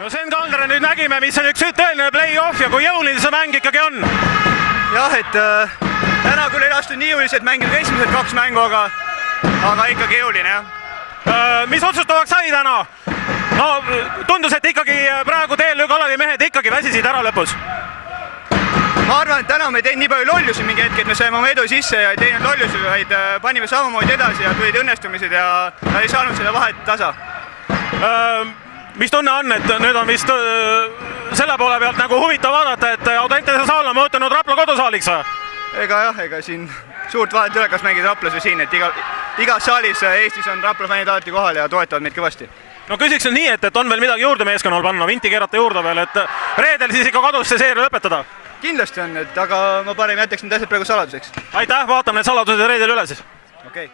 No Sven Kaldre, nüüd nägime, mis on üks tõeline play-off ja kui jõuline see mäng ikkagi on. Jah, et täna küll ei lastud nii jõuliselt mängida esimesed 2 mängu, aga ikkagi jõuline, jah. Mis otsustavaks sai täna? No tundus, et ikkagi praegu teel Kalevi mehed ikkagi väsisid ära lõpus. Ma arvan, et täna me ei teinud nii palju lollusi mingi hetk, et me saime oma edu sisse ja ei teinud lollusi, vaid panime samamoodi edasi ja tulid õnnestumised ja ei saanud seda vahet tasa. Mis tunne on, et nüüd on vist selle poole pealt nagu huvitav vaadata, et Audentese saal on muutunud Rapla kodusaaliks? Ega siin suurt vahet üle, kas mängid Raplas või siin, et igas saalis Eestis on Rapla fännid alati kohal ja toetavad meid kõvasti. No küsiks nüüd nii, et on veel midagi juurde meeskonnal panna, vinti keerata juurde veel, et reedel siis ikka kodus see seeria lõpetada? Kindlasti on, aga ma parem jätaks need asjad praegu saladuseks. Aitäh, vaatame need saladused reedel üle siis. Okei.